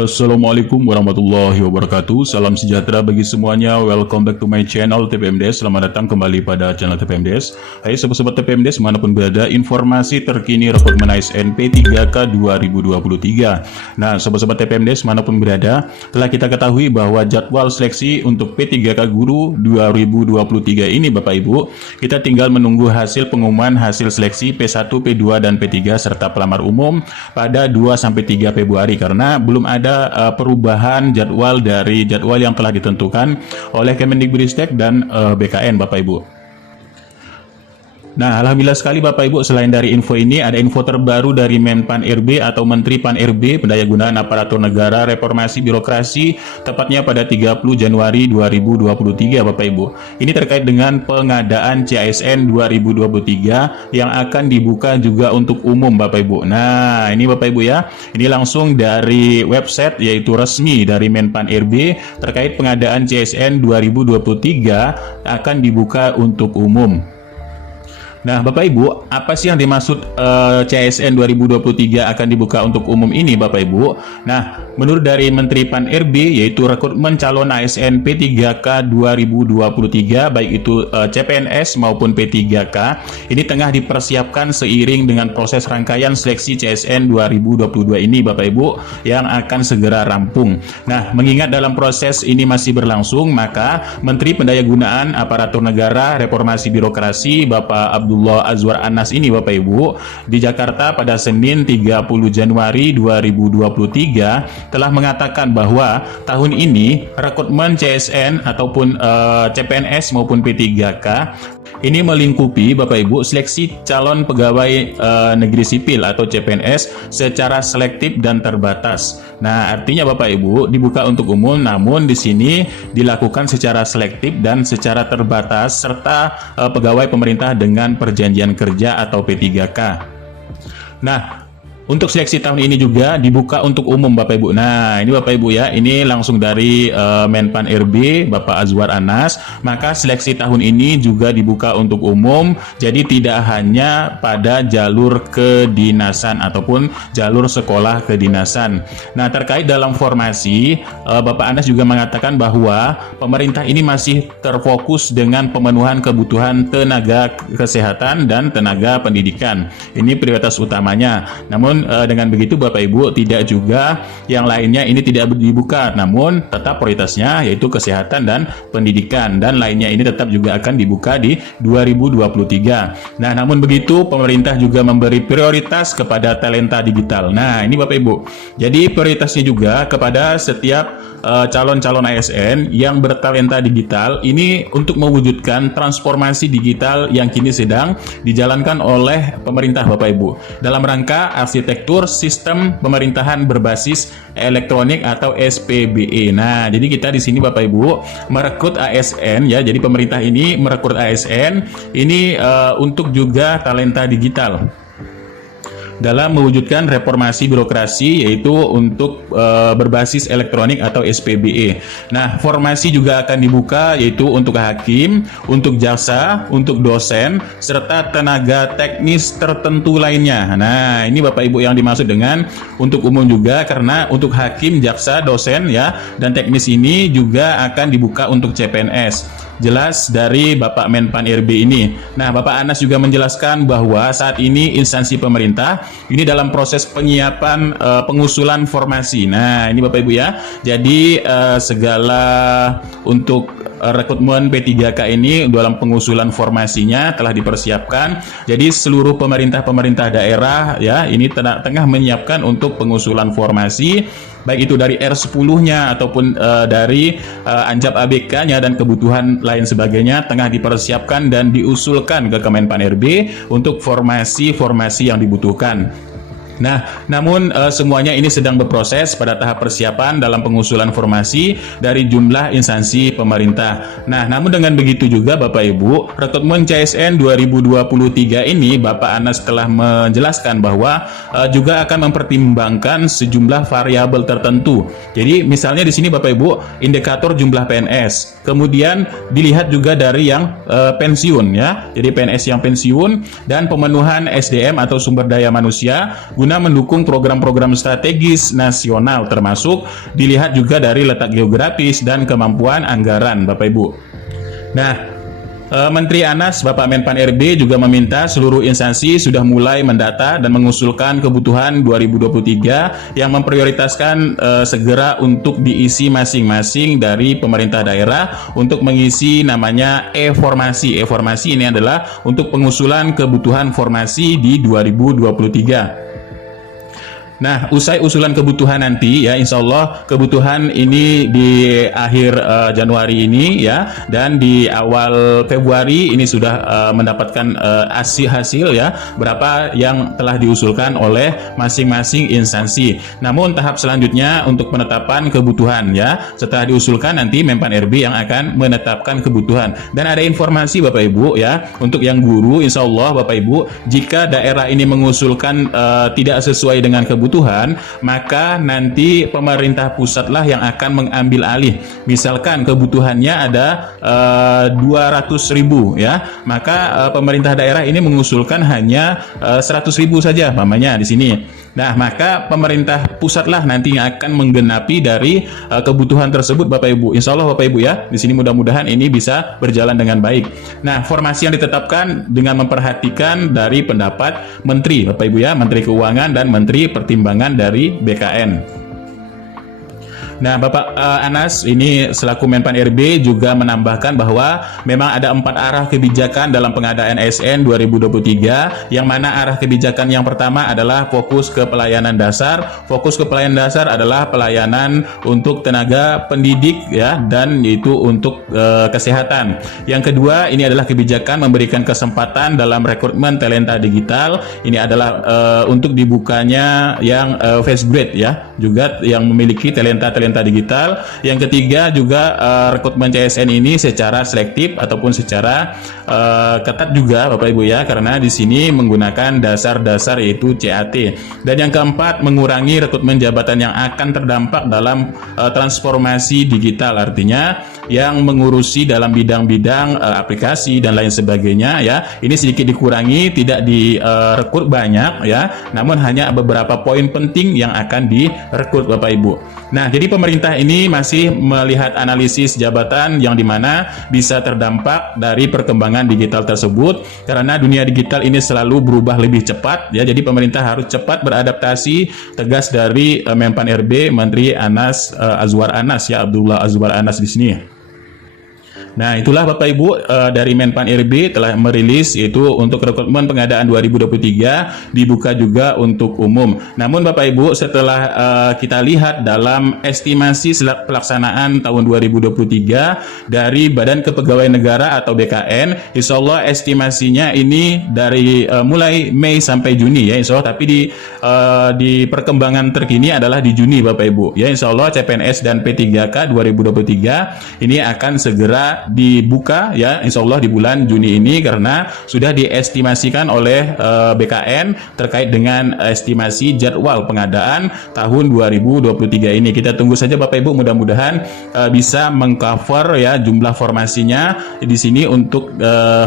Assalamualaikum warahmatullahi wabarakatuh. Salam sejahtera bagi semuanya. Welcome back to my channel TPMDes. Selamat datang kembali pada channel TPMDes. Hai sobat-sobat TPMDes manapun berada, informasi terkini rekrutmen ASN P3K 2023. Nah, sobat-sobat TPMDes manapun berada, telah kita ketahui bahwa jadwal seleksi untuk P3K Guru 2023 ini Bapak Ibu, kita tinggal menunggu hasil pengumuman hasil seleksi P1, P2 dan P3 serta pelamar umum pada 2-3 Februari karena belum ada perubahan jadwal dari jadwal yang telah ditentukan oleh Kemendikbudristek dan BKN Bapak Ibu. Nah, alhamdulillah sekali Bapak Ibu, selain dari info ini, ada info terbaru dari Menpan RB atau Menteri Pan RB, Pendayagunaan Aparatur Negara Reformasi Birokrasi, tepatnya pada 30 Januari 2023 Bapak Ibu. Ini terkait dengan pengadaan CASN 2023 yang akan dibuka juga untuk umum Bapak Ibu. Nah, ini Bapak Ibu ya, ini langsung dari website yaitu resmi dari Menpan RB terkait pengadaan CASN 2023 akan dibuka untuk umum. Nah, Bapak Ibu, apa sih yang dimaksud CASN 2023 akan dibuka untuk umum ini, Bapak Ibu? Nah, menurut dari Menteri Pan RB, yaitu rekrutmen calon ASN P3K 2023, baik itu CPNS maupun P3K, ini tengah dipersiapkan seiring dengan proses rangkaian seleksi CASN 2022 ini, Bapak Ibu, yang akan segera rampung. Nah, mengingat dalam proses ini masih berlangsung, maka Menteri Pendayagunaan Aparatur Negara Reformasi Birokrasi, Bapak Abdullah Azwar Anas ini Bapak Ibu, di Jakarta pada Senin 30 Januari 2023 telah mengatakan bahwa tahun ini rekrutmen CSN ataupun CPNS maupun P3K ini melingkupi Bapak Ibu seleksi calon pegawai negeri sipil atau CPNS secara selektif dan terbatas. Nah, artinya Bapak Ibu dibuka untuk umum, namun di sini dilakukan secara selektif dan secara terbatas serta pegawai pemerintah dengan perjanjian kerja atau P3K. Nah, untuk seleksi tahun ini juga dibuka untuk umum Bapak Ibu. Nah, ini Bapak Ibu ya, ini langsung dari Menpan RB Bapak Azwar Anas. Maka seleksi tahun ini juga dibuka untuk umum. Jadi tidak hanya pada jalur kedinasan ataupun jalur sekolah kedinasan. Nah, terkait dalam formasi, Bapak Anas juga mengatakan bahwa pemerintah ini masih terfokus dengan pemenuhan kebutuhan tenaga kesehatan dan tenaga pendidikan. Ini prioritas utamanya. Namun dengan begitu Bapak Ibu, tidak juga yang lainnya ini tidak dibuka, namun tetap prioritasnya yaitu kesehatan dan pendidikan, dan lainnya ini tetap juga akan dibuka di 2023. Nah, namun begitu pemerintah juga memberi prioritas kepada talenta digital. Nah, ini Bapak Ibu, jadi prioritasnya juga kepada setiap calon-calon ASN yang bertalenta digital ini untuk mewujudkan transformasi digital yang kini sedang dijalankan oleh pemerintah Bapak Ibu dalam rangka arsitektur sistem pemerintahan berbasis elektronik atau SPBE. Nah, jadi kita di sini Bapak Ibu merekrut ASN ya. Jadi pemerintah ini merekrut ASN ini untuk juga talenta digital dalam mewujudkan reformasi birokrasi yaitu untuk berbasis elektronik atau SPBE. Nah, formasi juga akan dibuka yaitu untuk hakim, untuk jaksa, untuk dosen, serta tenaga teknis tertentu lainnya. Nah, ini Bapak Ibu yang dimaksud dengan untuk umum juga, karena untuk hakim, jaksa, dosen ya, dan teknis ini juga akan dibuka untuk CPNS. Jelas dari Bapak Menpan RB ini. Nah, Bapak Anas juga menjelaskan bahwa saat ini instansi pemerintah ini dalam proses penyiapan pengusulan formasi. Nah, ini Bapak Ibu ya. Jadi segala untuk rekrutmen P3K ini dalam pengusulan formasinya telah dipersiapkan. Jadi seluruh pemerintah daerah ya ini tengah menyiapkan untuk pengusulan formasi, baik itu dari R10-nya ataupun dari Anjap ABK-nya dan kebutuhan lain sebagainya tengah dipersiapkan dan diusulkan ke Kemenpan RB untuk formasi-formasi yang dibutuhkan. Nah, namun semuanya ini sedang berproses pada tahap persiapan dalam pengusulan formasi dari jumlah instansi pemerintah. Nah, namun dengan begitu juga Bapak Ibu, rekrutmen CASN 2023 ini Bapak Anas telah menjelaskan bahwa juga akan mempertimbangkan sejumlah variabel tertentu. Jadi misalnya di sini Bapak Ibu, indikator jumlah PNS. Kemudian dilihat juga dari yang pensiun ya. Jadi PNS yang pensiun dan pemenuhan SDM atau sumber daya manusia guna guna mendukung program-program strategis nasional, termasuk dilihat juga dari letak geografis dan kemampuan anggaran, Bapak Ibu. Nah, Menteri Anas, Bapak Menpan RB juga meminta seluruh instansi sudah mulai mendata dan mengusulkan kebutuhan 2023 yang memprioritaskan segera untuk diisi masing-masing dari pemerintah daerah untuk mengisi namanya e-formasi. E-formasi ini adalah untuk pengusulan kebutuhan formasi di 2023. Nah, usai usulan kebutuhan nanti ya, insya Allah kebutuhan ini di akhir Januari ini ya, dan di awal Februari ini sudah mendapatkan hasil ya, berapa yang telah diusulkan oleh masing-masing instansi. Namun tahap selanjutnya untuk penetapan kebutuhan ya, setelah diusulkan nanti Menpan RB yang akan menetapkan kebutuhan. Dan ada informasi Bapak Ibu ya, untuk yang guru, insya Allah Bapak Ibu, jika daerah ini mengusulkan tidak sesuai dengan kebutuhan, maka nanti pemerintah pusatlah yang akan mengambil alih. Misalkan kebutuhannya ada 200.000 ya, maka pemerintah daerah ini mengusulkan hanya 100.000 saja, mamanya di sini. Nah, maka pemerintah pusatlah nanti yang akan menggenapi dari kebutuhan tersebut, Bapak Ibu. Insya Allah Bapak Ibu ya, di sini mudah-mudahan ini bisa berjalan dengan baik. Nah, formasi yang ditetapkan dengan memperhatikan dari pendapat Menteri, Bapak Ibu ya, Menteri Keuangan dan Menteri Pertimbangan dari BKN. Nah, Bapak Anas ini selaku Menpan RB juga menambahkan bahwa memang ada 4 arah kebijakan dalam pengadaan ASN 2023, yang mana arah kebijakan yang pertama adalah fokus ke pelayanan dasar. Fokus ke pelayanan dasar adalah pelayanan untuk tenaga pendidik ya, dan itu untuk kesehatan. Yang kedua ini adalah kebijakan memberikan kesempatan dalam rekrutmen talenta digital. Ini adalah untuk dibukanya yang fresh grade ya, juga yang memiliki talenta digital. Yang ketiga juga rekrutmen CSN ini secara selektif ataupun secara ketat juga Bapak Ibu ya, karena di sini menggunakan dasar-dasar yaitu CAT. Dan yang keempat, mengurangi rekrutmen jabatan yang akan terdampak dalam transformasi digital, artinya yang mengurusi dalam bidang-bidang aplikasi dan lain sebagainya ya. Ini sedikit dikurangi, tidak direkrut banyak ya, namun hanya beberapa poin penting yang akan direkrut Bapak Ibu. Nah, jadi pemerintah ini masih melihat analisis jabatan yang dimana bisa terdampak dari perkembangan digital tersebut, karena dunia digital ini selalu berubah lebih cepat ya. Jadi pemerintah harus cepat beradaptasi, tegas dari Menpan RB Menteri Anas Azwar Anas ya, Abdullah Azwar Anas di sini. Nah, itulah Bapak Ibu dari Menpan RB telah merilis itu untuk rekrutmen pengadaan 2023 dibuka juga untuk umum. Namun Bapak Ibu, setelah kita lihat dalam estimasi pelaksanaan tahun 2023 dari Badan Kepegawaian Negara atau BKN, insya Allah estimasinya ini dari mulai Mei sampai Juni ya, insya Allah. Tapi di perkembangan terkini adalah di Juni Bapak Ibu ya, insya Allah CPNS dan P3K 2023 ini akan segera dibuka ya, insya Allah di bulan Juni ini, karena sudah diestimasikan oleh BKN terkait dengan estimasi jadwal pengadaan tahun 2023 ini. Kita tunggu saja Bapak Ibu, mudah-mudahan bisa mengcover ya jumlah formasinya di sini untuk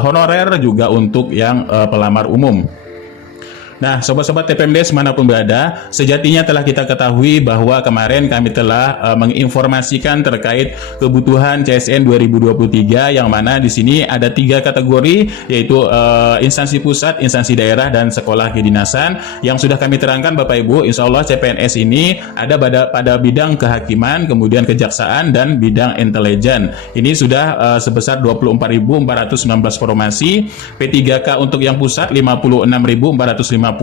honorer juga untuk yang pelamar umum. Nah, sobat-sobat TPMDes manapun berada, sejatinya telah kita ketahui bahwa kemarin kami telah menginformasikan terkait kebutuhan CSN 2023, yang mana di sini ada 3 kategori, yaitu instansi pusat, instansi daerah, dan sekolah kedinasan. Yang sudah kami terangkan Bapak Ibu, insya Allah CPNS ini ada pada bidang kehakiman, kemudian kejaksaan, dan bidang intelijen. Ini sudah sebesar 24.419 formasi. P3K untuk yang pusat 56.450,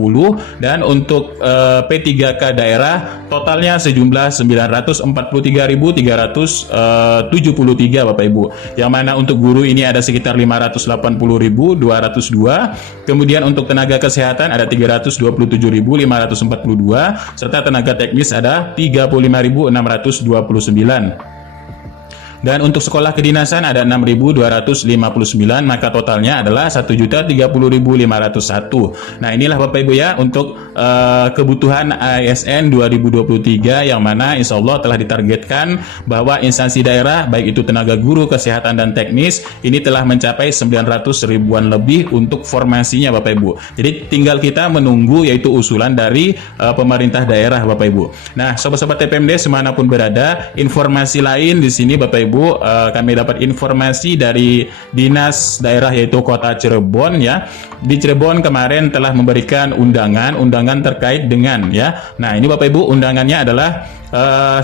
dan untuk P3K daerah totalnya sejumlah 943.373 Bapak Ibu. Yang mana untuk guru ini ada sekitar 580.202, kemudian untuk tenaga kesehatan ada 327.542, serta tenaga teknis ada 35.629. Dan untuk sekolah kedinasan ada 6.259, maka totalnya adalah 1.030.501. Nah, inilah Bapak Ibu ya untuk kebutuhan ASN 2023, yang mana insya Allah telah ditargetkan bahwa instansi daerah baik itu tenaga guru, kesehatan dan teknis ini telah mencapai 900 ribuan lebih untuk formasinya Bapak Ibu. Jadi tinggal kita menunggu yaitu usulan dari pemerintah daerah Bapak Ibu. Nah, sobat-sobat TPMD semanapun berada, informasi lain di sini Bapak Ibu, kami dapat informasi dari Dinas Daerah yaitu Kota Cirebon ya. Di Cirebon kemarin telah memberikan undangan terkait dengan ya. Nah, ini Bapak Ibu undangannya adalah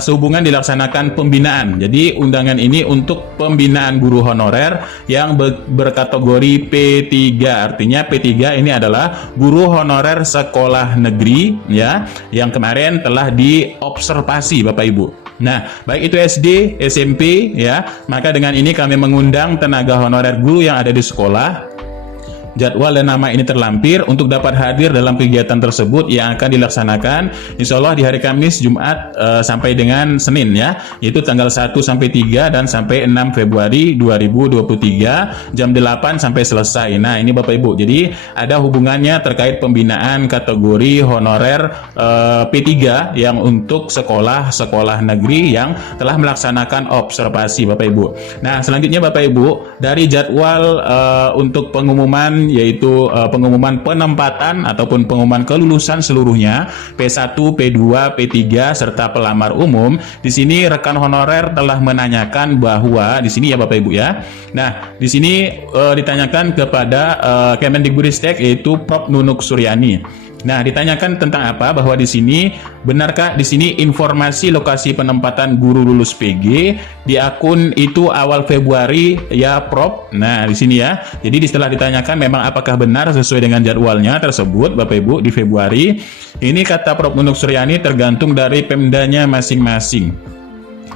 sehubungan dilaksanakan pembinaan. Jadi undangan ini untuk pembinaan guru honorer yang berkategori P3. Artinya P3 ini adalah guru honorer sekolah negeri ya, yang kemarin telah diobservasi Bapak Ibu. Nah, baik itu SD, SMP ya, maka dengan ini kami mengundang tenaga honorer guru yang ada di sekolah. Jadwal dan nama ini terlampir untuk dapat hadir dalam kegiatan tersebut yang akan dilaksanakan insya Allah di hari Kamis, Jumat sampai dengan Senin ya, yaitu tanggal 1 sampai 3 dan sampai 6 Februari 2023 jam 8 sampai selesai. Nah, ini Bapak Ibu, jadi ada hubungannya terkait pembinaan kategori honorer P3 yang untuk sekolah negeri yang telah melaksanakan observasi Bapak Ibu. Nah, selanjutnya Bapak Ibu, dari jadwal untuk pengumuman yaitu pengumuman penempatan ataupun pengumuman kelulusan seluruhnya P1, P2, P3 serta pelamar umum. Di sini rekan honorer telah menanyakan bahwa di sini ya Bapak Ibu ya. Nah, di sini ditanyakan kepada Kemendikbudristek yaitu Prof Nunuk Suryani. Nah, ditanyakan tentang apa? Bahwa di sini benarkah di sini informasi lokasi penempatan guru lulus PG di akun itu awal Februari ya, Prof. Nah, di sini ya. Jadi setelah ditanyakan memang apakah benar sesuai dengan jadwalnya tersebut Bapak Ibu di Februari. Ini kata Prof Nunuk Suryani tergantung dari Pemdanya masing-masing.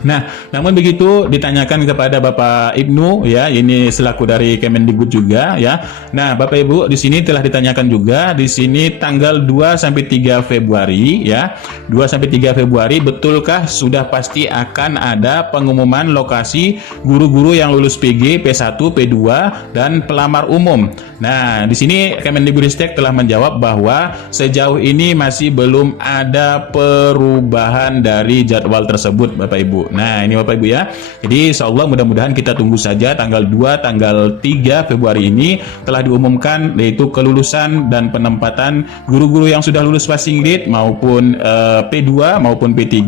Nah, namun begitu ditanyakan kepada Bapak Ibnu ya, ini selaku dari Kemendikbud juga ya. Nah, Bapak Ibu di sini telah ditanyakan juga di sini tanggal 2 sampai 3 Februari ya. 2 sampai 3 Februari betulkah sudah pasti akan ada pengumuman lokasi guru-guru yang lulus PG, P1, P2 dan pelamar umum. Nah, di sini Kemendikbudristek telah menjawab bahwa sejauh ini masih belum ada perubahan dari jadwal tersebut Bapak Ibu. Nah, ini Bapak Ibu ya. Jadi insya Allah mudah-mudahan kita tunggu saja tanggal 2, tanggal 3 Februari ini telah diumumkan yaitu kelulusan dan penempatan guru-guru yang sudah lulus passing grade maupun P2 maupun P3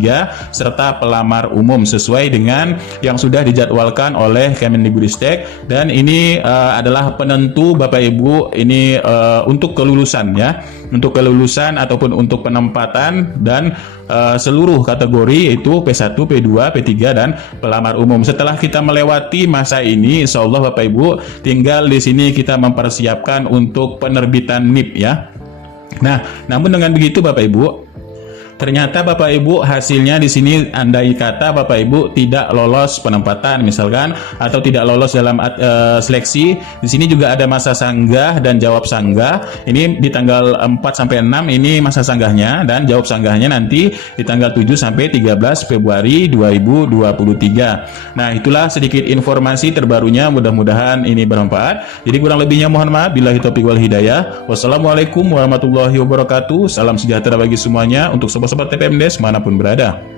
serta pelamar umum sesuai dengan yang sudah dijadwalkan oleh Kemendikbudristek. Dan ini adalah penentu Bapak Ibu ini untuk kelulusan ya. Untuk kelulusan ataupun untuk penempatan dan seluruh kategori yaitu P1, P2, P3 dan pelamar umum. Setelah kita melewati masa ini, insya Allah Bapak Ibu, tinggal di sini kita mempersiapkan untuk penerbitan NIP ya. Nah, namun dengan begitu Bapak Ibu, ternyata Bapak Ibu hasilnya di sini andai kata Bapak Ibu tidak lolos penempatan misalkan atau tidak lolos dalam seleksi, di sini juga ada masa sanggah dan jawab sanggah. Ini di tanggal 4 sampai 6 ini masa sanggahnya dan jawab sanggahnya nanti di tanggal 7 sampai 13 Februari 2023. Nah, itulah sedikit informasi terbarunya, mudah-mudahan ini bermanfaat. Jadi kurang lebihnya mohon maaf, billahi taufiq wal hidayah. Wassalamualaikum warahmatullahi wabarakatuh. Salam sejahtera bagi semuanya untuk sobat-sobat TPMD manapun berada.